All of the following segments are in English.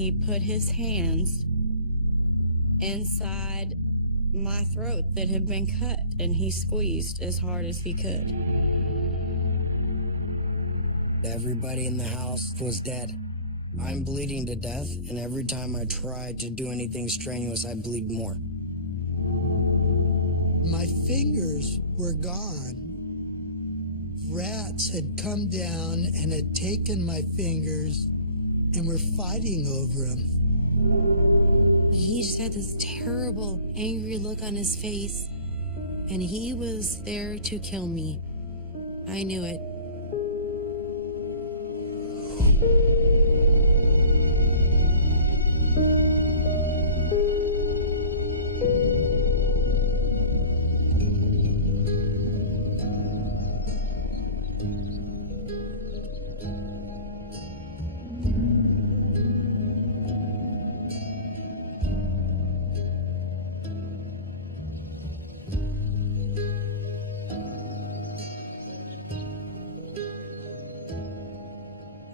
he put his hands inside my throat that had been cut, and he squeezed as hard as he could. Everybody in the house was dead. I'm bleeding to death, and every time I tried to do anything strenuous, I bleed more. My fingers were gone. Rats had come down and had taken my fingers and were fighting over them. He just had this terrible, angry look on his face, and he was there to kill me. I knew it.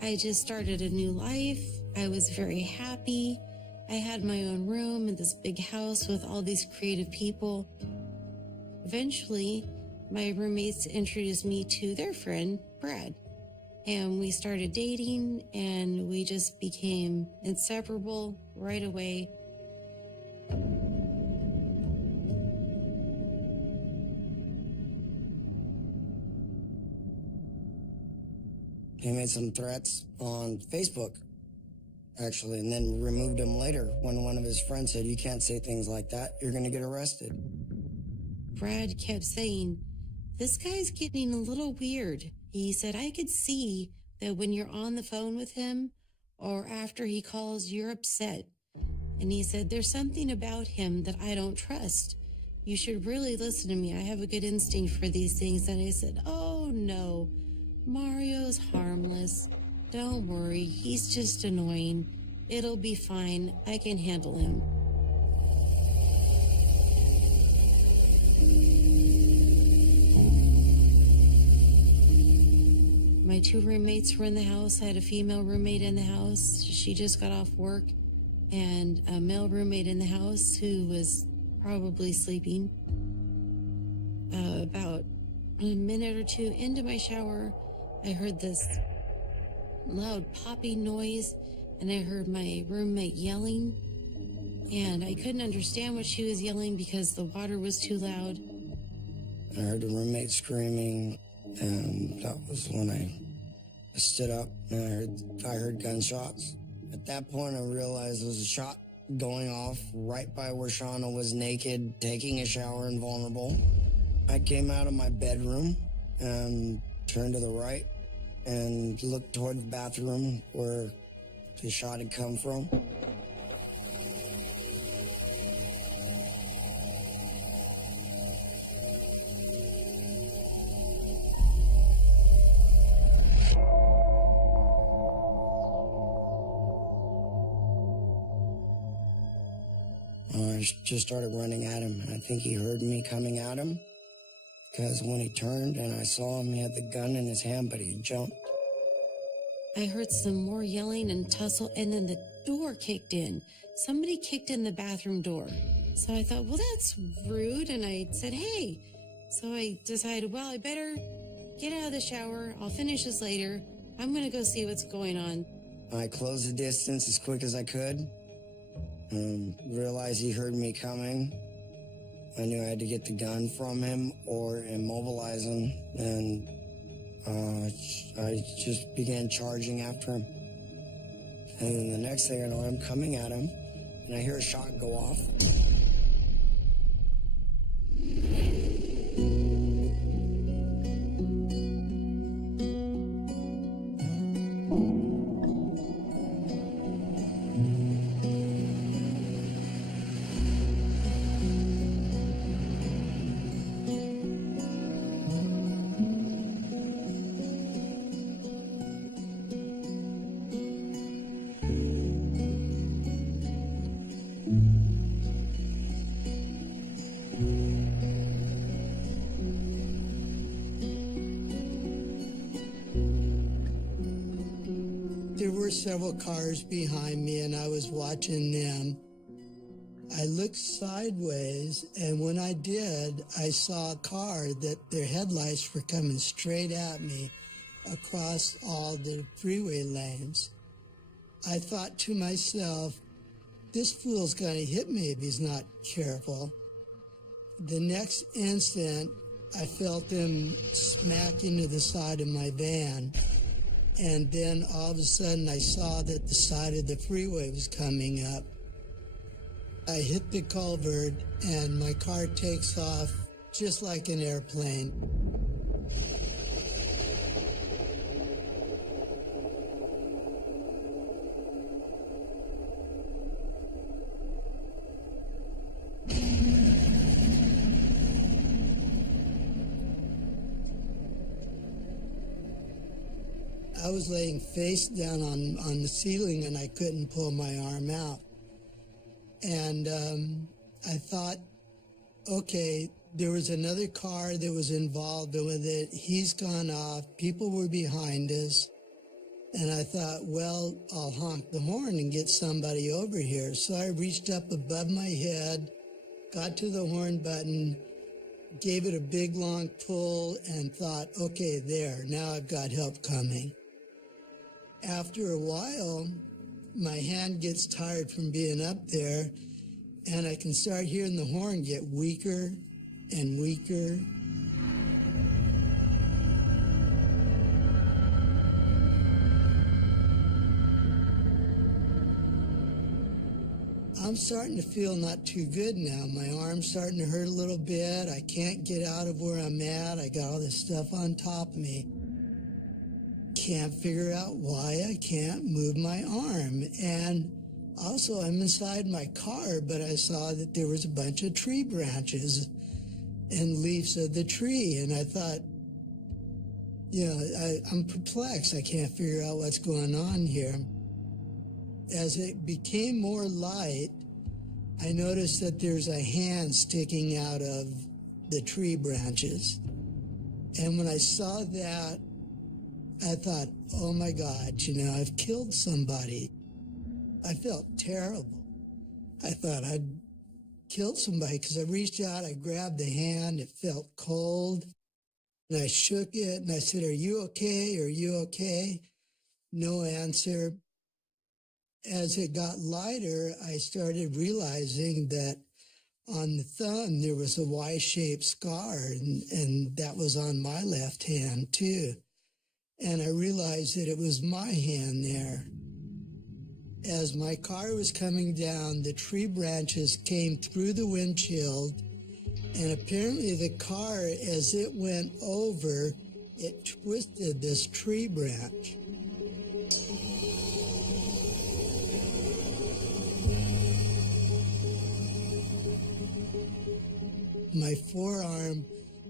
I just started a new life. I was very happy. I had my own room in this big house with all these creative people. Eventually, my roommates introduced me to their friend, Brad. And we started dating, and we just became inseparable right away. He made some threats on Facebook, actually, and then removed them later when one of his friends said, "You can't say things like that. You're going to get arrested." Brad kept saying, "This guy's getting a little weird." He said, "I could see that when you're on the phone with him or after he calls, you're upset." And he said, "There's something about him that I don't trust. You should really listen to me. I have a good instinct for these things." And I said, "Oh, no. Mario's harmless. Don't worry. He's just annoying. It'll be fine. I can handle him." My two roommates were in the house. I had a female roommate in the house. She just got off work. And a male roommate in the house who was probably sleeping. About a minute or two into my shower, I heard this loud popping noise, and I heard my roommate yelling, and I couldn't understand what she was yelling because the water was too loud. I heard the roommate screaming, and that was when I stood up, and I heard gunshots. At that point, I realized there was a shot going off right by where Shaunna was naked, taking a shower and vulnerable. I came out of my bedroom and turned to the right and looked toward the bathroom where the shot had come from. I just started running at him, and I think he heard me coming at him, because when he turned and I saw him, he had the gun in his hand, but he jumped. I heard some more yelling and tussle, and then the door kicked in. Somebody kicked in the bathroom door. So I thought, well, that's rude, and I said, hey. So I decided, well, I better get out of the shower. I'll finish this later. I'm going to go see what's going on. I closed the distance as quick as I could. Realized he heard me coming. I knew I had to get the gun from him or immobilize him, and I just began charging after him. And then the next thing I know, I'm coming at him, and I hear a shot go off. were several cars behind me, and I was watching them. I looked sideways, and when I did, I saw a car that their headlights were coming straight at me across all the freeway lanes. I thought to myself, this fool's going to hit me if he's not careful. The next instant, I felt him smack into the side of my van. And then all of a sudden, I saw that the side of the freeway was coming up. I hit the culvert, and my car takes off just like an airplane. I was laying face down on the ceiling, and I couldn't pull my arm out. And I thought, okay, there was another car that was involved with it. He's gone off. People were behind us. And I thought, well, I'll honk the horn and get somebody over here. So I reached up above my head, got to the horn button, gave it a big, long pull, and thought, okay, there, now I've got help coming. After a while, my hand gets tired from being up there, and I can start hearing the horn get weaker and weaker. I'm starting to feel not too good now. My arm's starting to hurt a little bit. I can't get out of where I'm at. I got all this stuff on top of me. Can't figure out why I can't move my arm. And also, I'm inside my car, but I saw that there was a bunch of tree branches and leaves of the tree. And I thought, you know, I'm perplexed. I can't figure out what's going on here. As it became more light, I noticed that there's a hand sticking out of the tree branches. And when I saw that, I thought, oh my God, you know, I've killed somebody. I felt terrible. I thought I'd killed somebody because I reached out, I grabbed the hand, it felt cold, and I shook it, and I said, are you okay? Are you okay? No answer. As it got lighter, I started realizing that on the thumb there was a Y-shaped scar, and that was on my left hand too. And I realized that it was my hand there. As my car was coming down, the tree branches came through the windshield, and apparently the car, as it went over, it twisted this tree branch. My forearm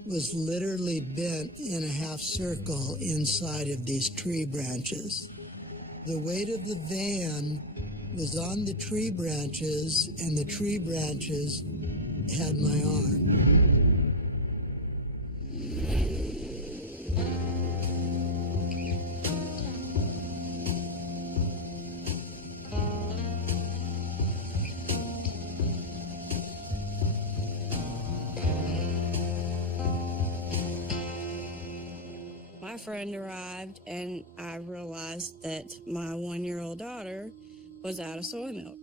was literally bent in a half circle inside of these tree branches. The weight of the van was on the tree branches, and the tree branches had my arm. My friend arrived, and I realized that my 1-year-old daughter was out of soy milk.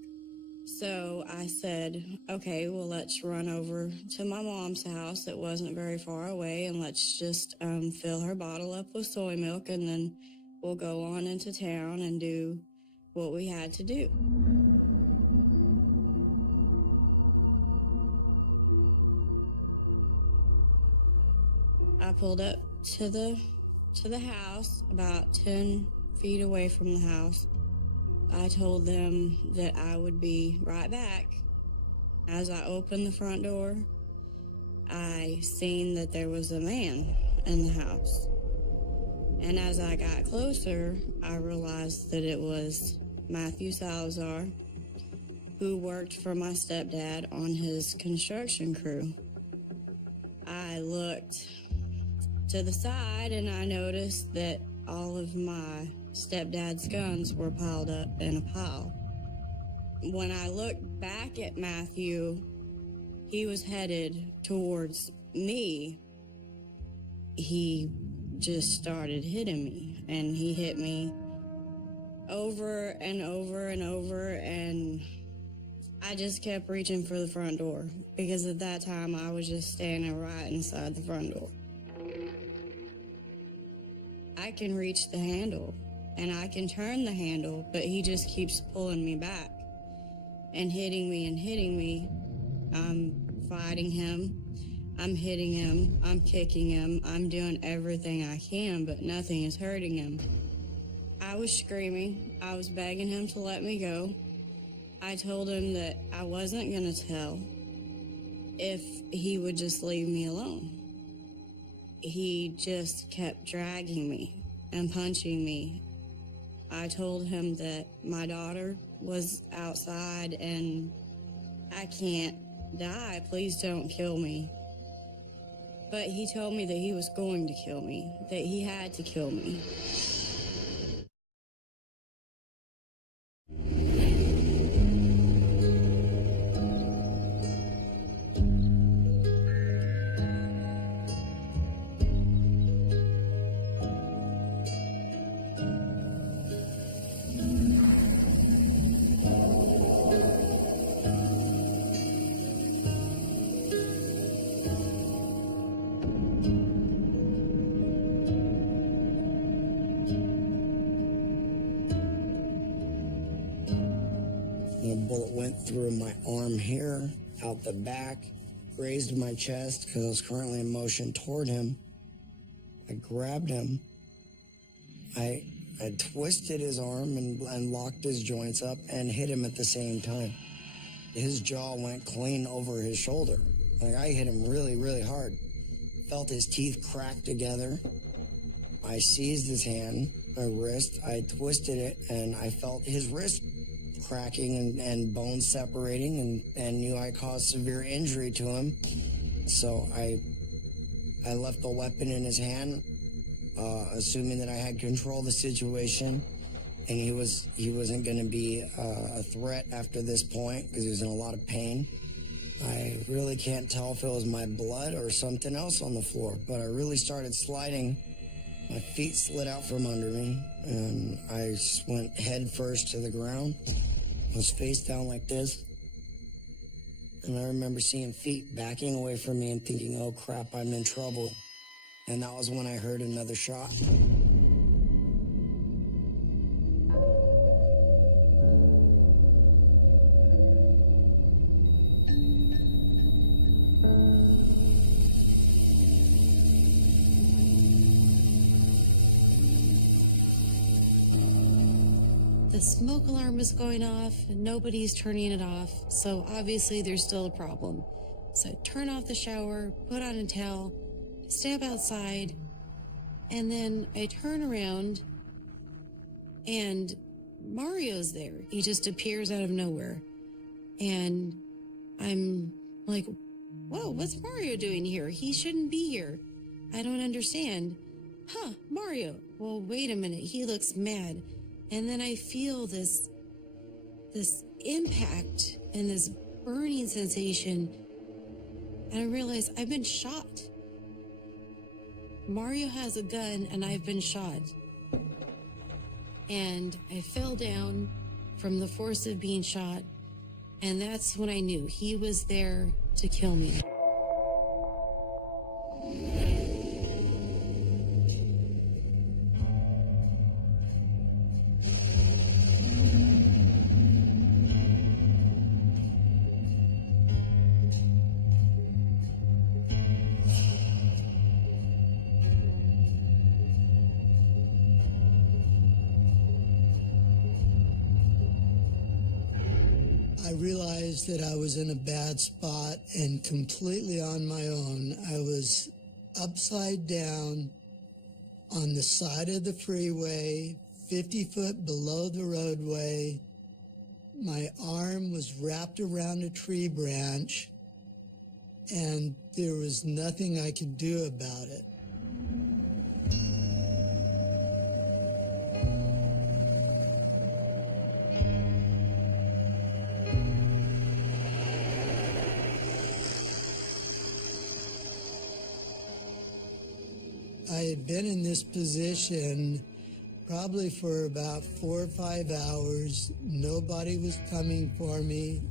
So I said, okay, well, let's run over to my mom's house. It wasn't very far away, and let's just fill her bottle up with soy milk, and then we'll go on into town and do what we had to do. I pulled up to the house, about 10 feet away from the house. I told them that I would be right back. As I opened the front door, I seen that there was a man in the house. And as I got closer, I realized that it was Matthew Salazar, who worked for my stepdad on his construction crew. I looked to the side, and I noticed that all of my stepdad's guns were piled up in a pile. When I looked back at Matthew, he was headed towards me. He just started hitting me, and he hit me over and over and over, and I just kept reaching for the front door, because at that time I was just standing right inside the front door. I can reach the handle, and I can turn the handle, but he just keeps pulling me back and hitting me and hitting me. I'm fighting him. I'm hitting him. I'm kicking him. I'm doing everything I can, but nothing is hurting him. I was screaming. I was begging him to let me go. I told him that I wasn't going to tell if he would just leave me alone. He just kept dragging me and punching me. I told him that my daughter was outside and I can't die. Please don't kill me. But he told me that he was going to kill me, that he had to kill me. A bullet went through my arm here, out the back, grazed my chest because I was currently in motion toward him. I grabbed him. I twisted his arm and locked his joints up and hit him at the same time. His jaw went clean over his shoulder. Like, I hit him really, really hard. Felt his teeth crack together. I seized his hand, my wrist, I twisted it, and I felt his wrist cracking and bones separating, and knew I caused severe injury to him. So I left the weapon in his hand, assuming that I had control of the situation, and he wasn't going to be a threat after this point because he was in a lot of pain. I really can't tell if it was my blood or something else on the floor, but I really started sliding. My feet slid out from under me, and I just went head first to the ground. I was face down like this, and I remember seeing feet backing away from me and thinking, oh crap, I'm in trouble. And that was when I heard another shot. The smoke alarm is going off and nobody's turning it off, so obviously there's still a problem. So I turn off the shower, put on a towel, step outside, and then I turn around and Mario's there. He just appears out of nowhere. And I'm like, whoa, what's Mario doing here? He shouldn't be here. I don't understand. Mario. Well, wait a minute. He looks mad. And then I feel this impact and this burning sensation. And I realize I've been shot. Mario has a gun and I've been shot. And I fell down from the force of being shot. And that's when I knew he was there to kill me. I realized that I was in a bad spot and completely on my own. I was upside down on the side of the freeway, 50 foot below the roadway. My arm was wrapped around a tree branch, and there was nothing I could do about it. I had been in this position probably for about 4 or 5 hours. Nobody was coming for me,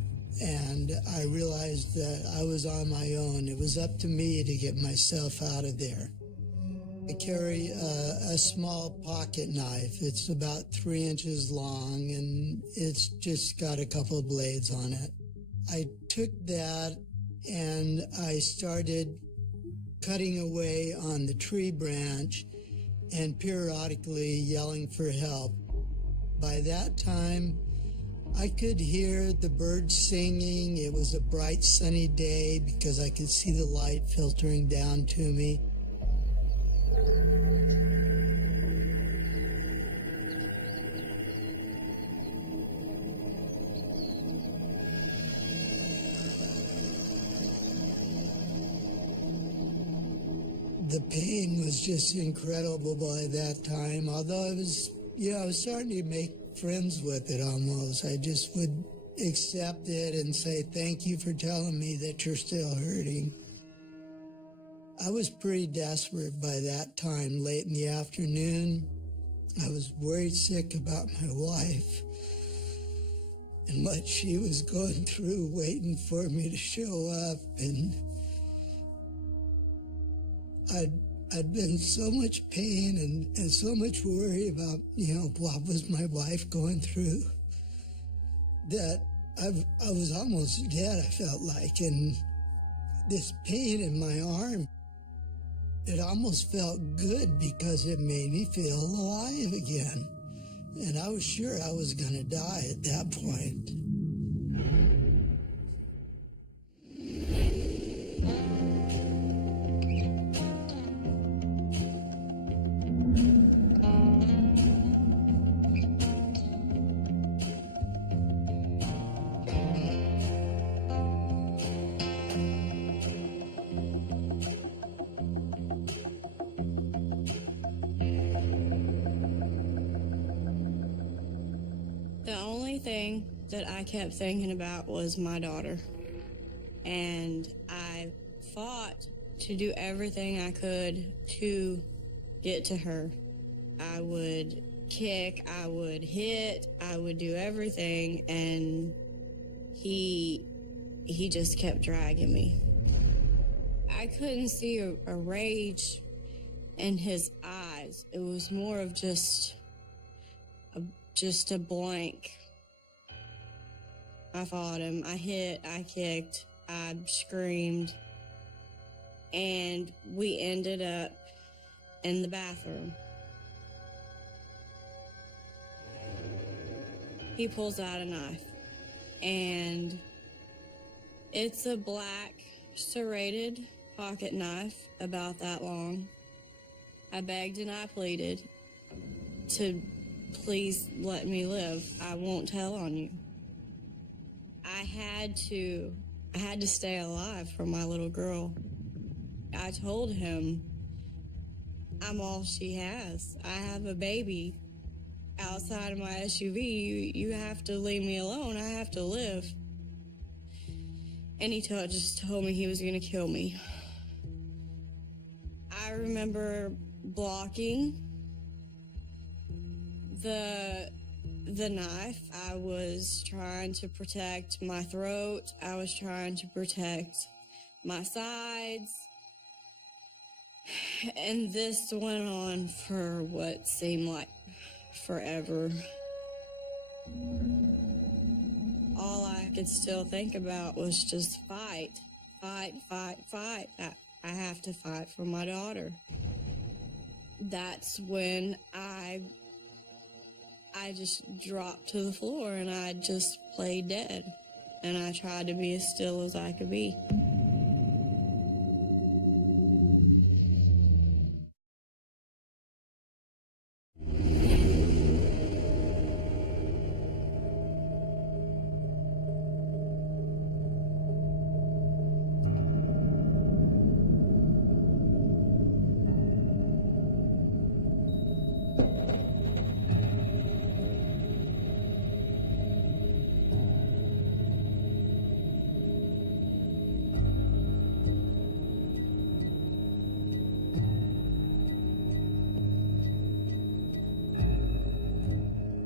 and I realized that I was on my own. It was up to me to get myself out of there. I carry a small pocket knife. It's about 3 inches long, and it's just got a couple of blades on it. I took that and I started cutting away on the tree branch and periodically yelling for help. By that time, I could hear the birds singing. It was a bright sunny day because I could see the light filtering down to me. The pain was just incredible by that time, although I was starting to make friends with it almost. I just would accept it and say, thank you for telling me that you're still hurting. I was pretty desperate by that time, late in the afternoon. I was worried sick about my wife and what she was going through, waiting for me to show up. And I'd been in so much pain and so much worry about, what was my wife going through, that I was almost dead, I felt like. And this pain in my arm, it almost felt good because it made me feel alive again. And I was sure I was going to die at that point. The only thing that I kept thinking about was my daughter. And I fought to do everything I could to get to her. I would kick, I would hit, I would do everything, and he just kept dragging me. I couldn't see a rage in his eyes. It was more of just a blank. I fought him. I hit, I kicked, I screamed, and we ended up in the bathroom. He pulls out a knife, and it's a black serrated pocket knife about that long. I begged and I pleaded to please let me live. I won't tell on you. I had to stay alive for my little girl. I told him, I'm all she has. I have a baby outside of my SUV. You have to leave me alone. I have to live. And he just told me he was going to kill me. I remember blocking the knife. I was trying to protect my throat. I was trying to protect my sides. And this went on for what seemed like forever. All I could still think about was just fight. I have to fight for my daughter. That's when I just dropped to the floor and I just played dead. And I tried to be as still as I could be.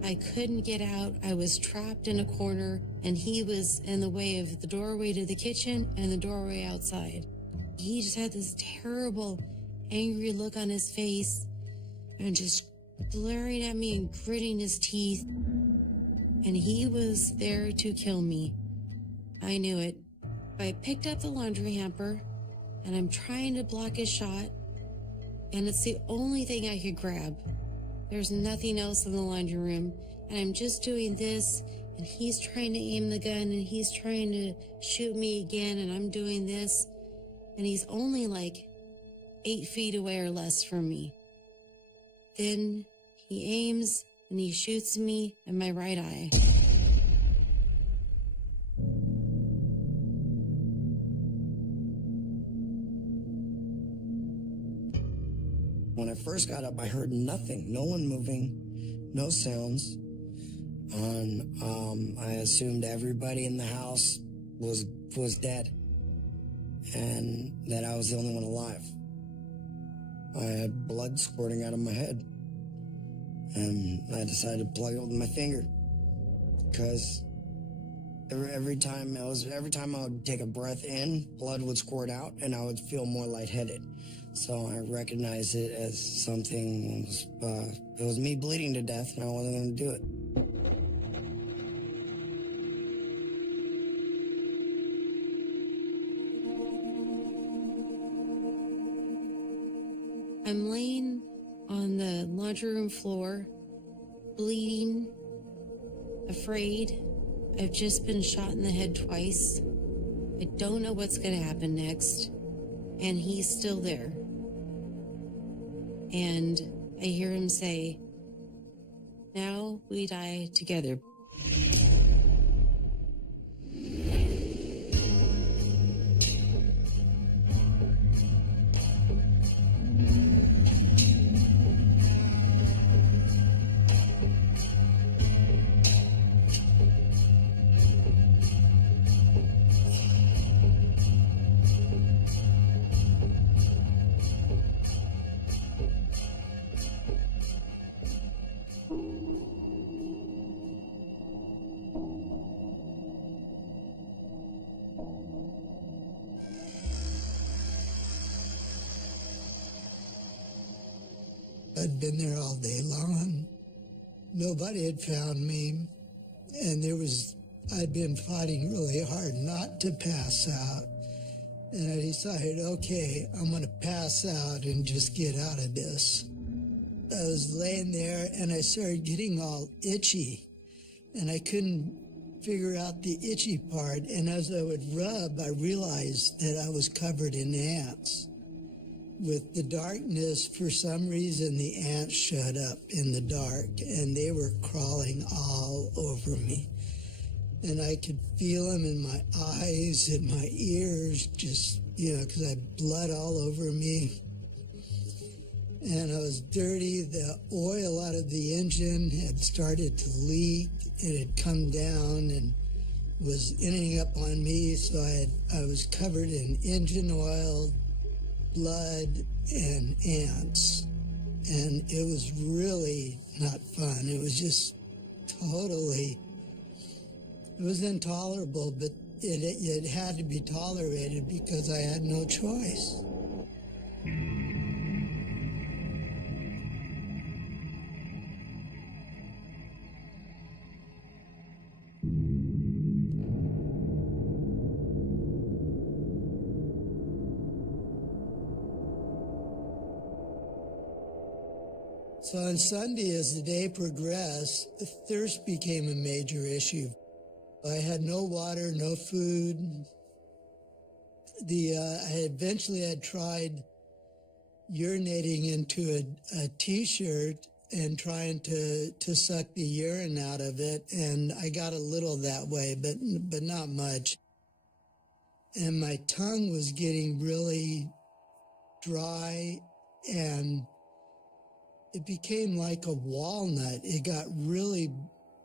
I couldn't get out. I was trapped in a corner, and he was in the way of the doorway to the kitchen and the doorway outside. He just had this terrible, angry look on his face and just glaring at me and gritting his teeth. And he was there to kill me. I knew it. I picked up the laundry hamper, and I'm trying to block his shot, and it's the only thing I could grab. There's nothing else in the laundry room, and I'm just doing this, and he's trying to aim the gun, and he's trying to shoot me again, and I'm doing this, and he's only like 8 feet away or less from me. Then he aims, and he shoots me in my right eye. When I first got up, I heard nothing, no one moving, no sounds. I assumed everybody in the house was dead and that I was the only one alive. I had blood squirting out of my head, and I decided to plug it with my finger because every time I would take a breath in, blood would squirt out, and I would feel more lightheaded. So I recognized it as something, it was me bleeding to death, and I wasn't going to do it. I'm laying on the laundry room floor, bleeding, afraid. I've just been shot in the head twice. I don't know what's going to happen next. And he's still there. And I hear him say, "Now we die together." I'd been there all day long. Nobody had found me, and I'd been fighting really hard not to pass out. And I decided, okay, I'm going to pass out and just get out of this. I was laying there, and I started getting all itchy, and I couldn't figure out the itchy part. And as I would rub, I realized that I was covered in ants. With the darkness, for some reason, the ants showed up in the dark, and they were crawling all over me. And I could feel them in my eyes and my ears, just, because I had blood all over me. And I was dirty. The oil out of the engine had started to leak. It had come down and was ending up on me, so I was covered in engine oil, blood, and ants. And it was really not fun. It was just totally, it was intolerable, but it had to be tolerated because I had no choice. So on Sunday, as the day progressed, thirst became a major issue. I had no water, no food. Eventually I tried urinating into a T-shirt and trying to suck the urine out of it, and I got a little that way, but not much. And my tongue was getting really dry, and it became like a walnut. It got really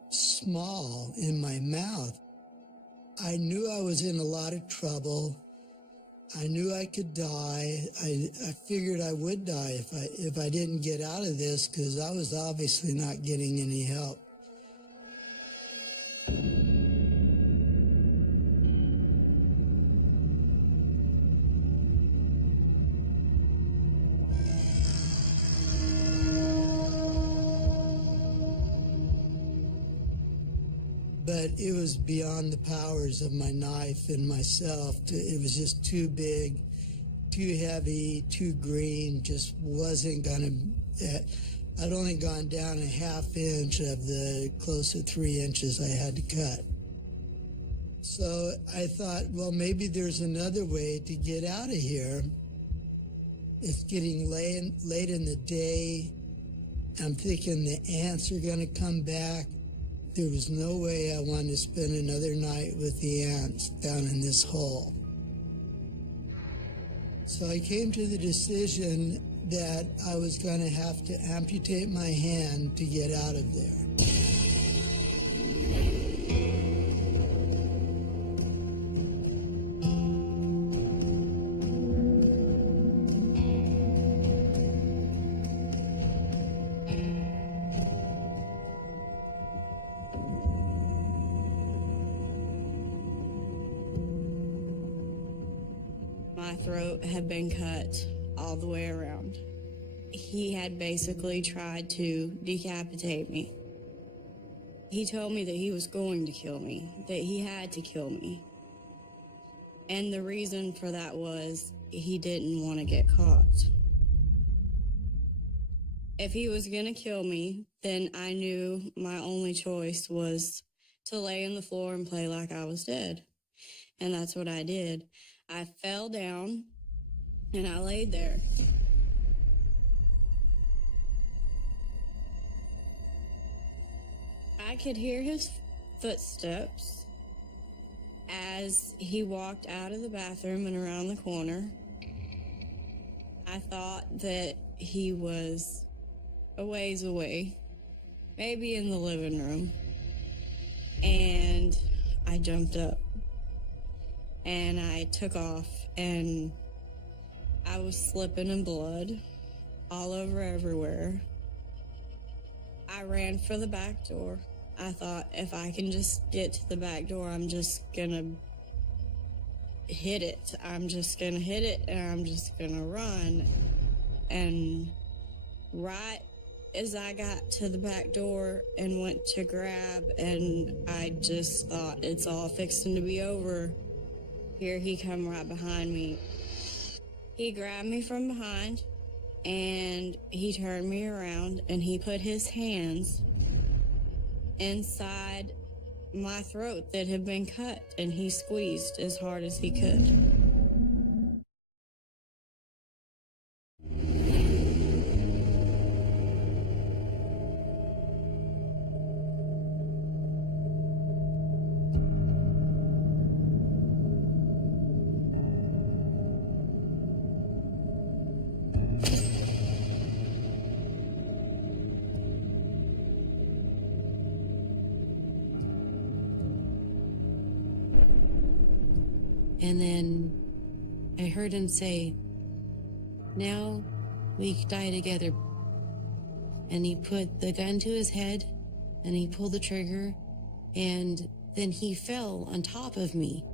small in my mouth. I knew I was in a lot of trouble. I knew I could die. I figured I would die if I didn't get out of this, because I was obviously not getting any help. But it was beyond the powers of my knife and myself. It was just too big, too heavy, too green, just wasn't going to... I'd only gone down a ½ inch of the close to 3 inches I had to cut. So I thought, well, maybe there's another way to get out of here. It's getting late in the day. I'm thinking the ants are going to come back. There was no way I wanted to spend another night with the ants down in this hole. So I came to the decision that I was going to have to amputate my hand to get out of there. My throat had been cut all the way around. He had basically tried to decapitate me. He told me that he was going to kill me, that he had to kill me. And the reason for that was he didn't want to get caught. If he was going to kill me, then I knew my only choice was to lay on the floor and play like I was dead. And that's what I did. I fell down and I laid there. I could hear his footsteps as he walked out of the bathroom and around the corner. I thought that he was a ways away, maybe in the living room. And I jumped up and I took off, and I was slipping in blood all over everywhere. I ran for the back door. I thought, if I can just get to the back door, I'm just gonna hit it. I'm just gonna hit it, and I'm just gonna run. And right as I got to the back door and went to grab, and I just thought, it's all fixing to be over, here he come right behind me. He grabbed me from behind, and he turned me around, and he put his hands inside my throat that had been cut, and he squeezed as hard as he could. And then I heard him say, "Now we die together." And he put the gun to his head and he pulled the trigger, and then he fell on top of me.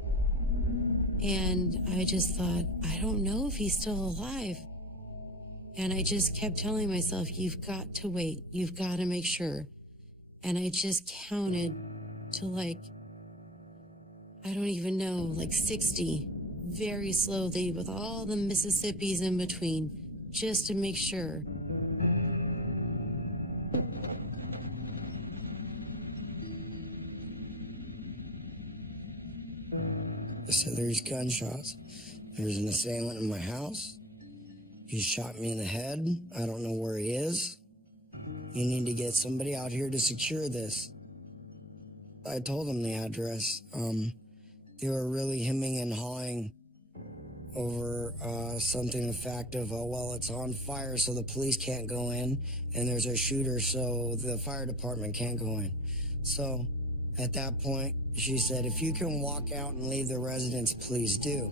And I just thought, I don't know if he's still alive. And I just kept telling myself, you've got to wait. You've got to make sure. And I just counted to I don't even know, 60, very slowly with all the Mississippis in between, just to make sure. So there's gunshots. There's an assailant in my house. He shot me in the head. I don't know where he is. You need to get somebody out here to secure this. I told them the address. They were really hemming and hawing over something, the fact of, well, it's on fire, so the police can't go in, and there's a shooter, so the fire department can't go in. So at that point, she said, if you can walk out and leave the residence, please do.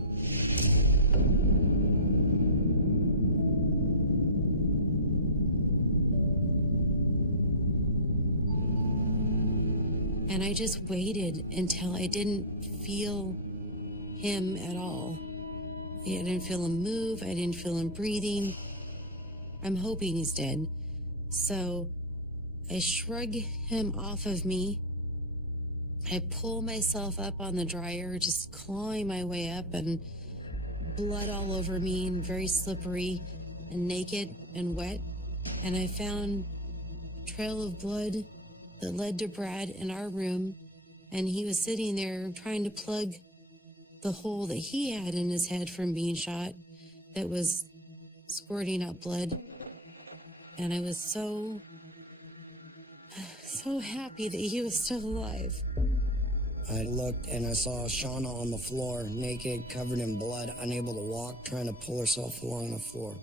And I just waited until I didn't feel him at all. I didn't feel him move. I didn't feel him breathing. I'm hoping he's dead. So I shrug him off of me. I pull myself up on the dryer, just clawing my way up, and blood all over me and very slippery and naked and wet. And I found a trail of blood that led to Brad in our room, and he was sitting there trying to plug the hole that he had in his head from being shot that was squirting out blood. And I was so happy that he was still alive. I looked and I saw Shaunna on the floor, naked, covered in blood, unable to walk, trying to pull herself along the floor.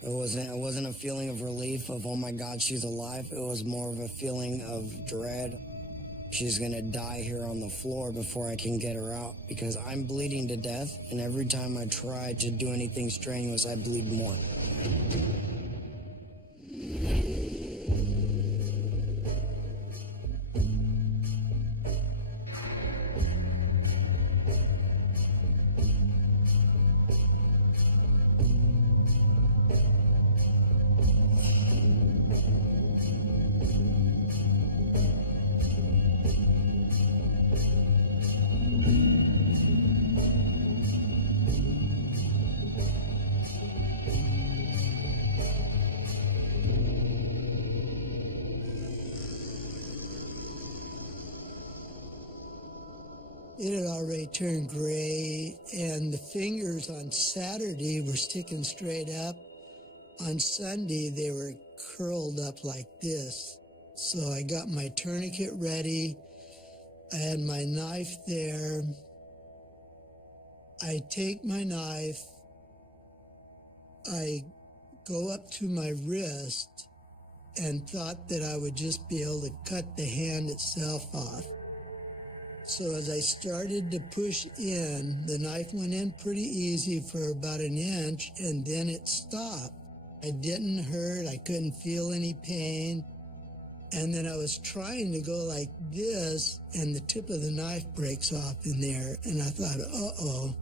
It wasn't a feeling of relief of, oh my God, she's alive. It was more of a feeling of dread. She's gonna die here on the floor before I can get her out, because I'm bleeding to death, and every time I try to do anything strenuous, I bleed more. It had already turned gray, and the fingers on Saturday were sticking straight up. On Sunday, they were curled up like this. So I got my tourniquet ready. I had my knife there. I take my knife. I go up to my wrist and thought that I would just be able to cut the hand itself off. So as I started to push in, the knife went in pretty easy for about an inch, and then it stopped. I didn't hurt, I couldn't feel any pain. And then I was trying to go like this, and the tip of the knife breaks off in there, and I thought, uh-oh.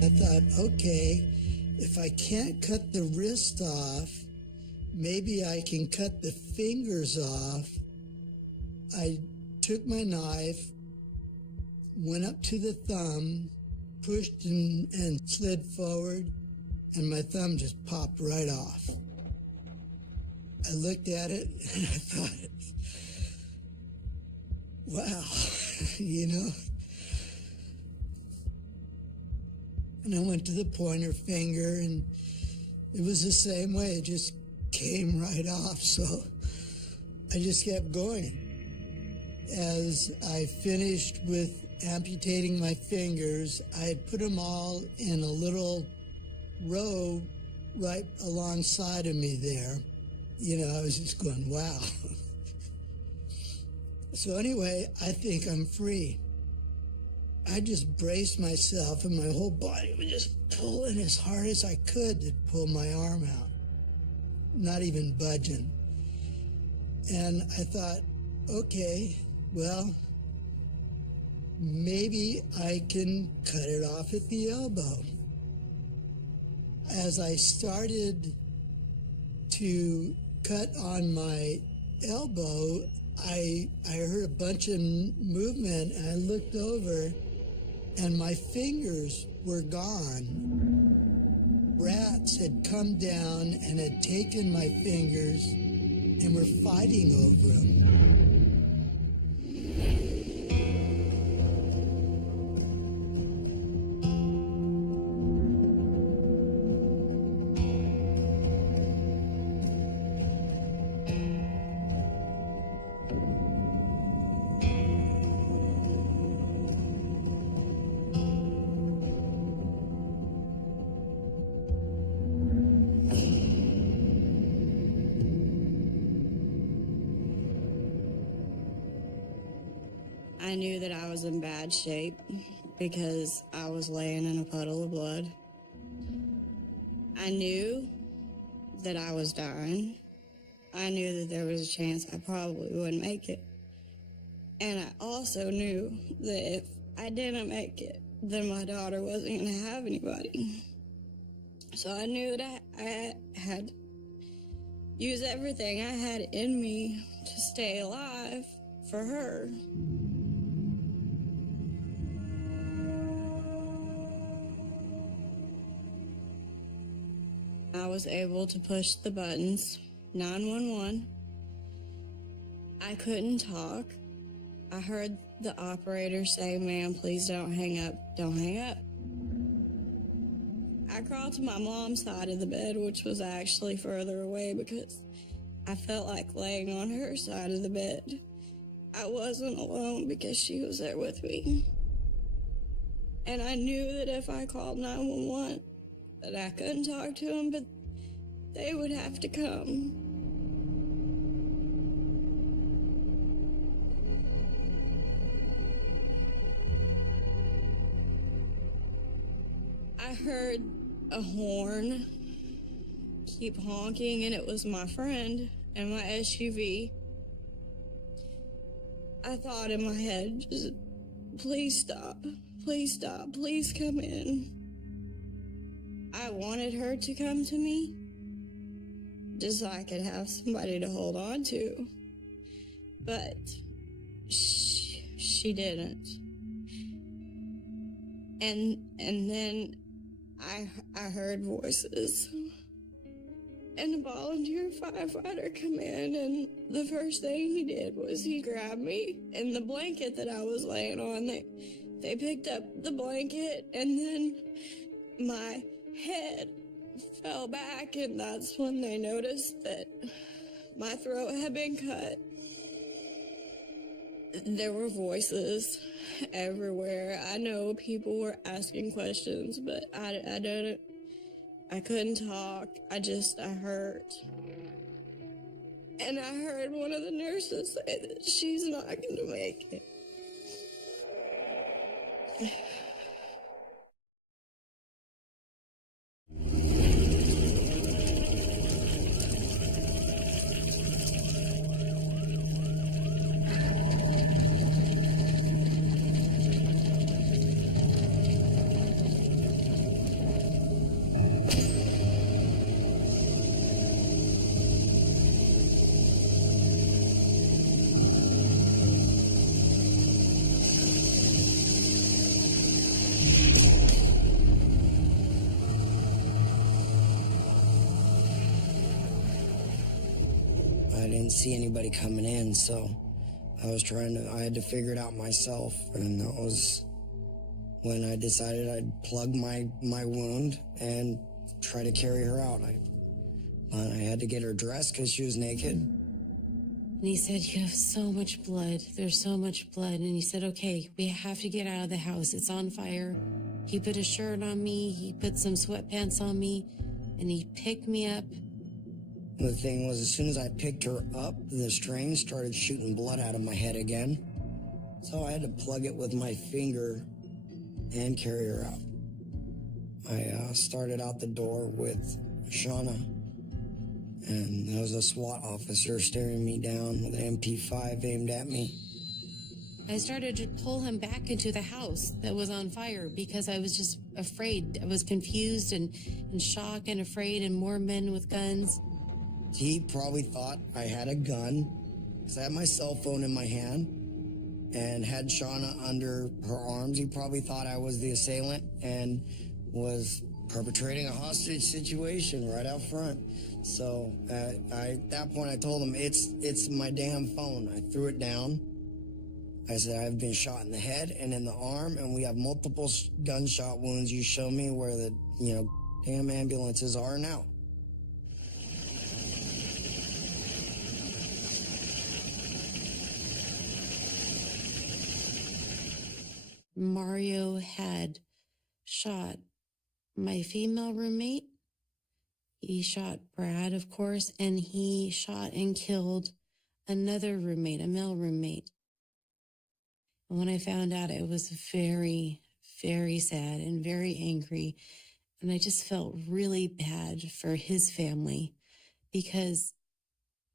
I thought, okay, if I can't cut the wrist off, maybe I can cut the fingers off. I took my knife, went up to the thumb, pushed and slid forward, and my thumb just popped right off. I looked at it and I thought, wow, you know? And I went to the pointer finger, and it was the same way. It just came right off. So I just kept going. As I finished with amputating my fingers, I had put them all in a little row right alongside of me there. You know, I was just going, wow. So anyway, I think I'm free. I just braced myself, and my whole body was just pulling as hard as I could to pull my arm out, not even budging. And I thought, okay, well, maybe I can cut it off at the elbow. As I started to cut on my elbow, I heard a bunch of movement, and I looked over, and my fingers were gone. Rats had come down and had taken my fingers and were fighting over them. I knew that I was in bad shape, because I was laying in a puddle of blood. I knew that I was dying. I knew that there was a chance I probably wouldn't make it. And I also knew that if I didn't make it, then my daughter wasn't going to have anybody. So I knew that I had to use everything I had in me to stay alive for her. I was able to push the buttons, 911. I couldn't talk. I heard the operator say, "Ma'am, please don't hang up, don't hang up." I crawled to my mom's side of the bed, which was actually further away because I felt like laying on her side of the bed. I wasn't alone because she was there with me. And I knew that if I called 911, that I couldn't talk to them, but they would have to come. I heard a horn keep honking, and it was my friend in my SUV. I thought in my head, just, please stop, please come in. I wanted her to come to me, just so I could have somebody to hold on to. But she didn't. And then I heard voices. And a volunteer firefighter come in, and the first thing he did was he grabbed me and the blanket that I was laying on. They picked up the blanket, and then my head fell back, and that's when they noticed that my throat had been cut. There were voices everywhere. I know people were asking questions, but I couldn't talk. I hurt. And I heard one of the nurses say that she's not going to make it. I didn't see anybody coming in, so I had to figure it out myself, and that was when I decided I'd plug my wound and try to carry her out. I had to get her dressed because she was naked. And he said, "You have so much blood. There's so much blood." And he said, "Okay, we have to get out of the house. It's on fire." He put a shirt on me. He put some sweatpants on me, and he picked me up. The thing was, as soon as I picked her up, the string started shooting blood out of my head again. So I had to plug it with my finger and carry her out. I started out the door with Shaunna, and there was a SWAT officer staring me down with an MP5 aimed at me. I started to pull him back into the house that was on fire because I was just afraid. I was confused and in shock and afraid, and more men with guns. He probably thought I had a gun because I had my cell phone in my hand and had Shaunna under her arms. He probably thought I was the assailant and was perpetrating a hostage situation right out front. So at that point I told him, it's my damn phone. I threw it down. I said, "I've been shot in the head and in the arm, and we have multiple gunshot wounds. You show me where the damn ambulances are now." Mario had shot my female roommate. He shot Brad, of course, and he shot and killed another roommate, a male roommate. And when I found out, it was very, very sad and very angry. And I just felt really bad for his family because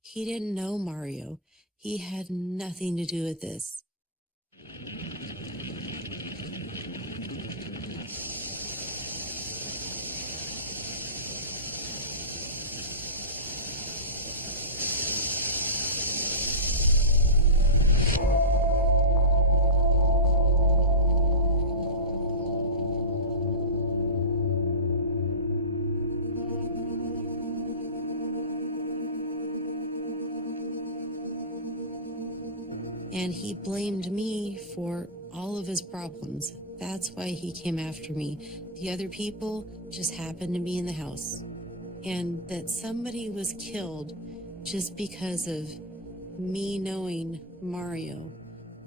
he didn't know Mario. He had nothing to do with this. And he blamed me for all of his problems. That's why he came after me. The other people just happened to be in the house. And that somebody was killed just because of me knowing Mario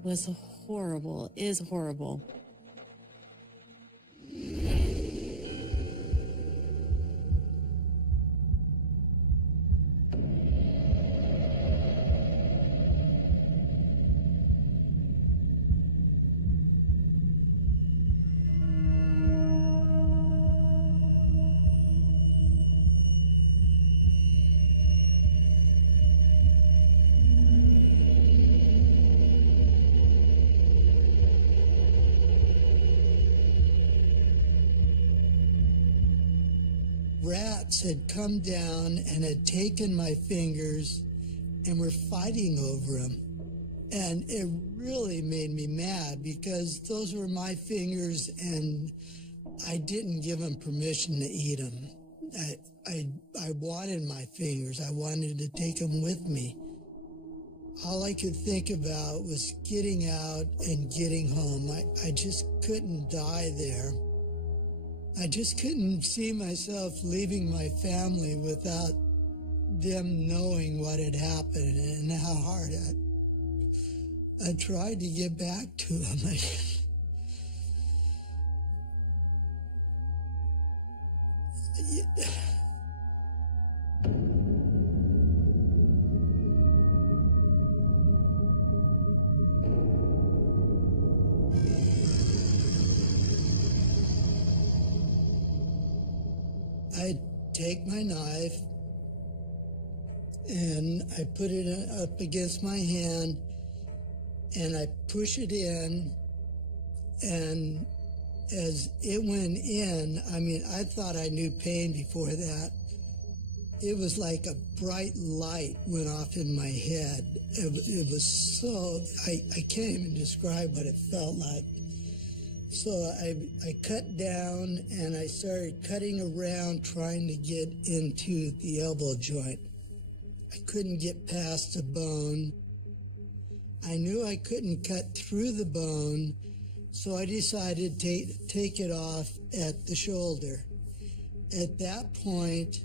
was horrible, is horrible. Rats had come down and had taken my fingers and were fighting over them. And it really made me mad because those were my fingers and I didn't give them permission to eat them. I wanted my fingers. I wanted to take them with me. All I could think about was getting out and getting home. I just couldn't die there. I just couldn't see myself leaving my family without them knowing what had happened and how hard I tried to get back to them. I'd take my knife and I put it up against my hand and I push it in, and as it went in, I thought I knew pain before that. It was like a bright light went off in my head. It was so, I can't even describe what it felt like. So I cut down and I started cutting around trying to get into the elbow joint. I couldn't get past the bone. I knew I couldn't cut through the bone, so I decided to take it off at the shoulder. At that point,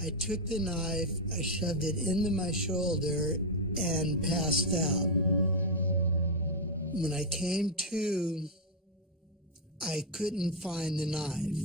I took the knife, I shoved it into my shoulder and passed out. When I came to, I couldn't find the knife.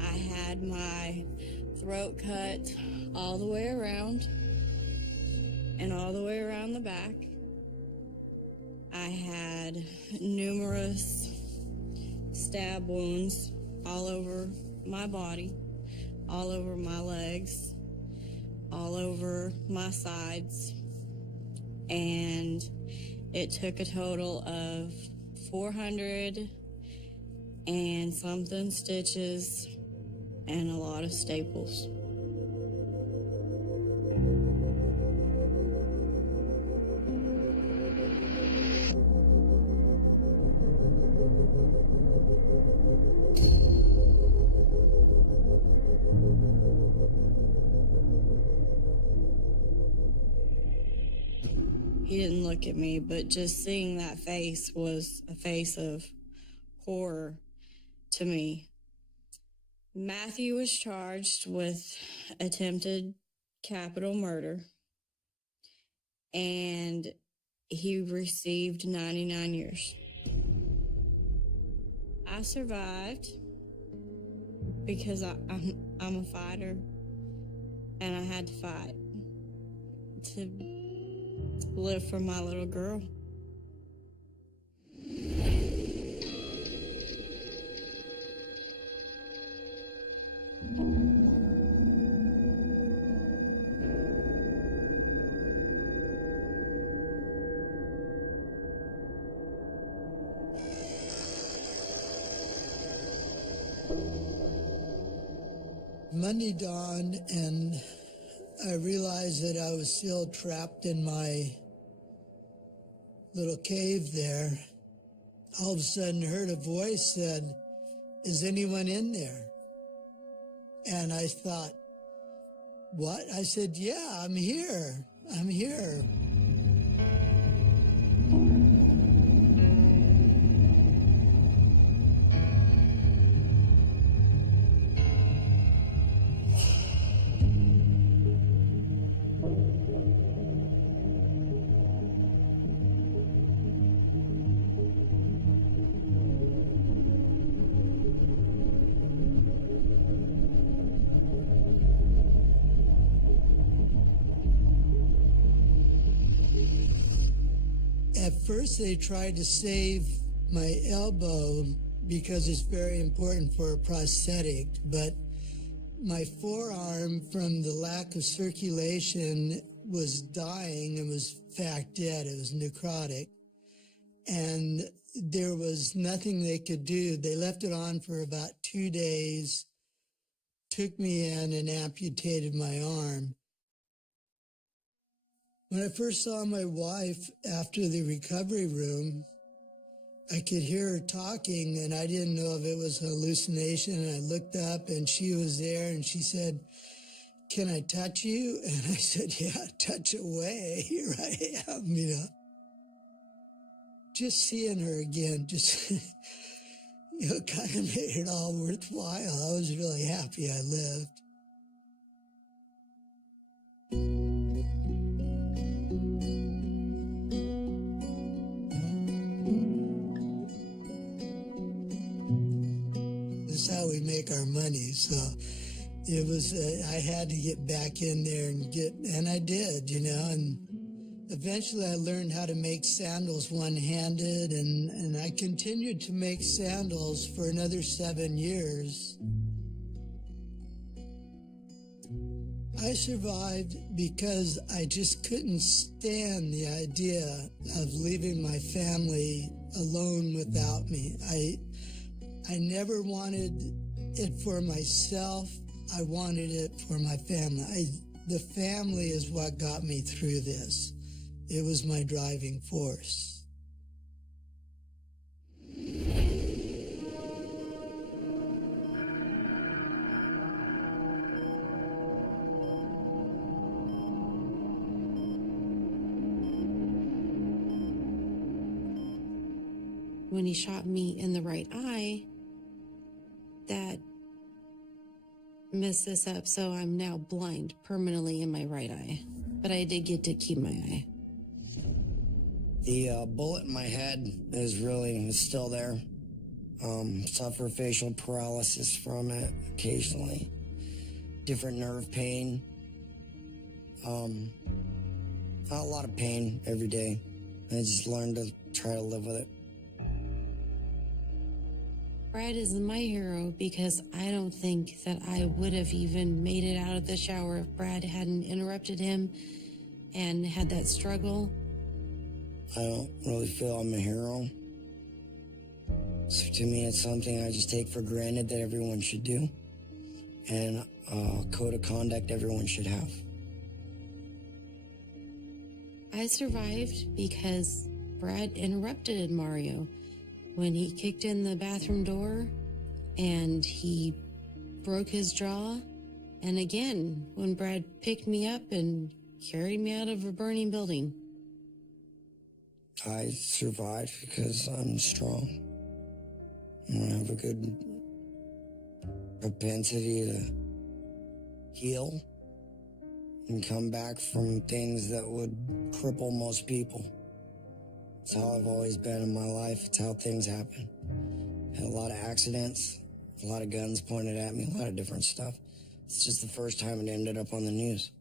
I had my throat cut all the way around and all the way around the back. I had numerous stab wounds all over my body, all over my legs, all over my sides, and it took a total of 400 and something stitches and a lot of staples. He didn't look at me, but just seeing that face was a face of horror to me. Matthew was charged with attempted capital murder, and he received 99 years. I survived because I'm a fighter, and I had to fight to live for my little girl. Monday dawned, and I realized that I was still trapped in my little cave there. All of a sudden, heard a voice said, "Is anyone in there?" And I thought, "What?" I said, "Yeah, I'm here. I'm here." At first, they tried to save my elbow because it's very important for a prosthetic, but my forearm, from the lack of circulation, was dying and was fact dead. It was necrotic. And there was nothing they could do. They left it on for about 2 days, took me in and amputated my arm. When I first saw my wife after the recovery room, I could hear her talking, and I didn't know if it was a hallucination. And I looked up, and she was there, and she said, "Can I touch you?" And I said, "Yeah, touch away. Here I am, you know." Just seeing her again, just, kind of made it all worthwhile. I was really happy I lived. This is how we make our money. So it was, I had to get back in there and I did, and eventually I learned how to make sandals one-handed, and I continued to make sandals for another 7 years. I survived because I just couldn't stand the idea of leaving my family alone without me. I never wanted it for myself. I wanted it for my family. The family is what got me through this. It was my driving force. When he shot me in the right eye, that messed this up, so I'm now blind permanently in my right eye. But I did get to keep my eye. The bullet in my head is still there. Suffer facial paralysis from it occasionally. Different nerve pain. Not a lot of pain every day. I just learned to try to live with it. Brad is my hero because I don't think that I would have even made it out of the shower if Brad hadn't interrupted him and had that struggle. I don't really feel I'm a hero. So to me, it's something I just take for granted that everyone should do, and a code of conduct everyone should have. I survived because Brad interrupted Mario when he kicked in the bathroom door and he broke his jaw. And again, when Brad picked me up and carried me out of a burning building. I survived because I'm strong. And I have a good propensity to heal and come back from things that would cripple most people. It's how I've always been in my life. It's how things happen. Had a lot of accidents, a lot of guns pointed at me, a lot of different stuff. It's just the first time it ended up on the news.